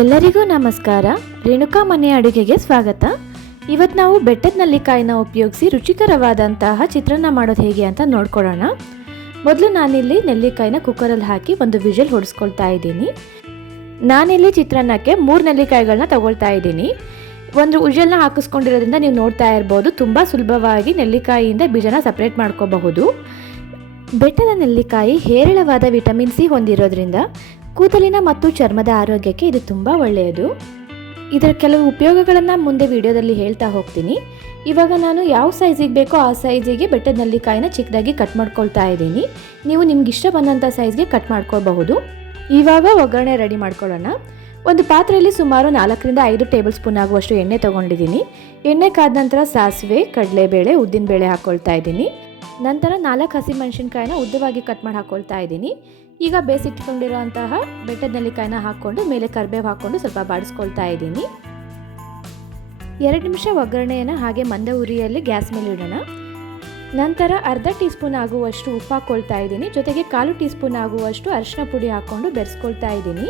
ಎಲ್ಲರಿಗೂ ನಮಸ್ಕಾರ. ರೇಣುಕಾ ಮನೆ ಅಡುಗೆಗೆ ಸ್ವಾಗತ. ಇವತ್ತು ನಾವು ಬೆಟ್ಟದ ನೆಲ್ಲಿಕಾಯಿನ ಉಪಯೋಗಿಸಿ ರುಚಿಕರವಾದಂತಹ ಚಿತ್ರಾನ್ನ ಮಾಡೋದು ಹೇಗೆ ಅಂತ ನೋಡ್ಕೊಳ್ಳೋಣ. ಮೊದಲು ನಾನಿಲ್ಲಿ ನೆಲ್ಲಿಕಾಯಿನ ಕುಕ್ಕರಲ್ಲಿ ಹಾಕಿ ಒಂದು ವಿಷಲ್ ಹೊಡಿಸ್ಕೊಳ್ತಾ ಇದ್ದೀನಿ. ನಾನಿಲ್ಲಿ ಚಿತ್ರಾನ್ನಕ್ಕೆ 3 ನೆಲ್ಲಿಕಾಯಿಗಳನ್ನ ತಗೊಳ್ತಾ ಇದ್ದೀನಿ. ಒಂದು ವಿಷಲ್ನ ಹಾಕಿಸ್ಕೊಂಡಿರೋದ್ರಿಂದ ನೀವು ನೋಡ್ತಾ ಇರ್ಬೋದು, ತುಂಬ ಸುಲಭವಾಗಿ ನೆಲ್ಲಿಕಾಯಿಯಿಂದ ಬೀಜನ ಸಪ್ರೇಟ್ ಮಾಡ್ಕೋಬಹುದು. ಬೆಟ್ಟದ ನೆಲ್ಲಿಕಾಯಿ ಹೇರಳವಾದ ವಿಟಮಿನ್ ಸಿ ಹೊಂದಿರೋದ್ರಿಂದ ಕೂದಲಿನ ಮತ್ತು ಚರ್ಮದ ಆರೋಗ್ಯಕ್ಕೆ ಇದು ತುಂಬ ಒಳ್ಳೆಯದು. ಇದರ ಕೆಲವು ಉಪಯೋಗಗಳನ್ನು ಮುಂದೆ ವಿಡಿಯೋದಲ್ಲಿ ಹೇಳ್ತಾ ಹೋಗ್ತೀನಿ. ಇವಾಗ ನಾನು ಯಾವ ಸೈಜಿಗೆ ಬೇಕೋ ಆ ಸೈಜಿಗೆ ಬೆಟ್ಟದ ನೆಲ್ಲಿಕಾಯಿನ ಚಿಕ್ಕದಾಗಿ ಕಟ್ ಮಾಡ್ಕೊಳ್ತಾ ಇದ್ದೀನಿ. ನೀವು ನಿಮ್ಗೆ ಇಷ್ಟ ಬಂದಂಥ ಸೈಜ್ಗೆ ಕಟ್ ಮಾಡ್ಕೊಳ್ಬಹುದು. ಇವಾಗ ಒಗ್ಗರಣೆ ರೆಡಿ ಮಾಡ್ಕೊಳ್ಳೋಣ. ಒಂದು ಪಾತ್ರೆಯಲ್ಲಿ ಸುಮಾರು 4ರಿಂದ 5 ಟೇಬಲ್ ಸ್ಪೂನ್ ಆಗುವಷ್ಟು ಎಣ್ಣೆ ತೊಗೊಂಡಿದ್ದೀನಿ. ಎಣ್ಣೆ ಕಾದ ನಂತರ ಸಾಸಿವೆ, ಕಡಲೆಬೇಳೆ, ಉದ್ದಿನಬೇಳೆ ಹಾಕ್ಕೊಳ್ತಾ ಇದ್ದೀನಿ. ನಂತರ 4 ಹಸಿಮೆಣಸಿನ್ಕಾಯಿನ ಉದ್ದವಾಗಿ ಕಟ್ ಮಾಡಿ ಹಾಕ್ಕೊಳ್ತಾ ಇದ್ದೀನಿ. ಈಗ ಬೇಯಿಸಿಟ್ಕೊಂಡಿರೋಂತಹ ಬೆಟ್ಟದ ನೆಲ್ಲಿಕಾಯಿನ ಹಾಕ್ಕೊಂಡು ಮೇಲೆ ಕರಿಬೇವು ಹಾಕ್ಕೊಂಡು ಸ್ವಲ್ಪ ಬಾಡಿಸ್ಕೊಳ್ತಾ ಇದ್ದೀನಿ. 2 ನಿಮಿಷ ಒಗ್ಗರಣೆಯನ್ನು ಹಾಗೆ ಮಂದ ಉರಿಯಲ್ಲಿ ಗ್ಯಾಸ್ ಮೇಲೆ ಇಡೋಣ. ನಂತರ ಅರ್ಧ ಟೀ ಸ್ಪೂನ್ ಆಗುವಷ್ಟು ಉಪ್ಪು ಹಾಕ್ಕೊಳ್ತಾ ಇದ್ದೀನಿ. ಜೊತೆಗೆ 1/4 ಟೀ ಸ್ಪೂನ್ ಆಗುವಷ್ಟು ಅರಿಶಿನ ಪುಡಿ ಹಾಕ್ಕೊಂಡು ಬೆರೆಸ್ಕೊಳ್ತಾ ಇದ್ದೀನಿ.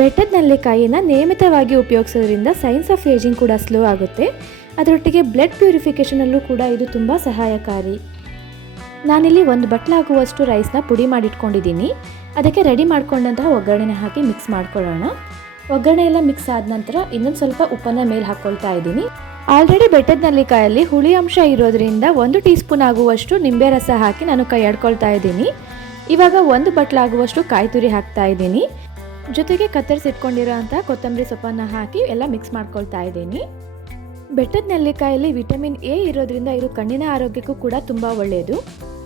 ಬೆಟ್ಟದ ನೆಲ್ಲಿಕಾಯಿನ ನಿಯಮಿತವಾಗಿ ಉಪಯೋಗಿಸೋದ್ರಿಂದ ಸೈನ್ಸ್ ಆಫ್ ಏಜಿಂಗ್ ಕೂಡ ಸ್ಲೋ ಆಗುತ್ತೆ. ಅದರೊಟ್ಟಿಗೆ ಬ್ಲಡ್ ಪ್ಯೂರಿಫಿಕೇಷನಲ್ಲೂ ಕೂಡ ಇದು ತುಂಬ ಸಹಾಯಕಾರಿ. ನಾನಿಲ್ಲಿ 1 ಬಟ್ಲಾಗುವಷ್ಟು ರೈಸ್ನ ಪುಡಿ ಮಾಡಿಟ್ಕೊಂಡಿದ್ದೀನಿ. ಅದಕ್ಕೆ ರೆಡಿ ಮಾಡ್ಕೊಂಡಂತಹ ಒಗ್ಗರಣೆನ ಹಾಕಿ ಮಿಕ್ಸ್ ಮಾಡ್ಕೊಳ್ಳೋಣ. ಒಗ್ಗರಣೆ ಎಲ್ಲ ಮಿಕ್ಸ್ ಆದ ನಂತರ ಇನ್ನೊಂದು ಸ್ವಲ್ಪ ಉಪ್ಪನ್ನು ಮೇಲೆ ಹಾಕ್ಕೊಳ್ತಾ ಇದ್ದೀನಿ. ಆಲ್ರೆಡಿ ಬೆಟ್ಟದ ನೆಲ್ಲಿಕಾಯಲ್ಲಿ ಹುಳಿ ಅಂಶ ಇರೋದ್ರಿಂದ 1 ಟೀ ಸ್ಪೂನ್ ಆಗುವಷ್ಟು ನಿಂಬೆ ರಸ ಹಾಕಿ ನಾನು ಕೈ ಆಡ್ಕೊಳ್ತಾ ಇದ್ದೀನಿ. ಇವಾಗ 1 ಬಟ್ಲಾಗುವಷ್ಟು ಕಾಯಿ ತುರಿ ಹಾಕ್ತಾ ಇದ್ದೀನಿ. ಜೊತೆಗೆ ಕತ್ತರಿಸಿಟ್ಕೊಂಡಿರೋ ಅಂಥ ಕೊತ್ತಂಬರಿ ಸೊಪ್ಪನ್ನು ಹಾಕಿ ಎಲ್ಲ ಮಿಕ್ಸ್ ಮಾಡ್ಕೊಳ್ತಾ ಇದ್ದೀನಿ. ಬೆಟ್ಟದ ನೆಲ್ಲಿಕಾಯಲ್ಲಿ ವಿಟಮಿನ್ ಎ ಇರೋದ್ರಿಂದ ಇದು ಕಣ್ಣಿನ ಆರೋಗ್ಯಕ್ಕೂ ಕೂಡ ತುಂಬ ಒಳ್ಳೆಯದು.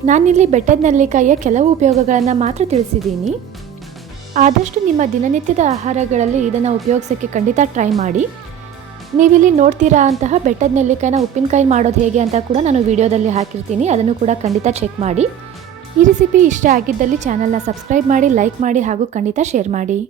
ನಾನಿಲ್ಲಿ ಬೆಟ್ಟದ ನೆಲ್ಲಿಕಾಯಿಯ ಕೆಲವು ಉಪಯೋಗಗಳನ್ನು ಮಾತ್ರ ತಿಳಿಸಿದ್ದೀನಿ. ಆದಷ್ಟು ನಿಮ್ಮ ದಿನನಿತ್ಯದ ಆಹಾರಗಳಲ್ಲಿ ಇದನ್ನು ಉಪಯೋಗಿಸೋಕ್ಕೆ ಖಂಡಿತ ಟ್ರೈ ಮಾಡಿ. ನೀವಿಲ್ಲಿ ನೋಡ್ತೀರಾ ಅಂತಹ ಬೆಟ್ಟದ ನೆಲ್ಲಿಕಾಯಿನ ಉಪ್ಪಿನಕಾಯಿ ಮಾಡೋದು ಹೇಗೆ ಅಂತ ಕೂಡ ನಾನು ವಿಡಿಯೋದಲ್ಲಿ ಹಾಕಿರ್ತೀನಿ. ಅದನ್ನು ಕೂಡ ಖಂಡಿತ ಚೆಕ್ ಮಾಡಿ. ಈ ರೆಸಿಪಿ ಇಷ್ಟ ಆಗಿದ್ದಲ್ಲಿ ಚಾನಲ್ನ ಸಬ್ಸ್ಕ್ರೈಬ್ ಮಾಡಿ, ಲೈಕ್ ಮಾಡಿ ಹಾಗೂ ಖಂಡಿತ ಶೇರ್ ಮಾಡಿ.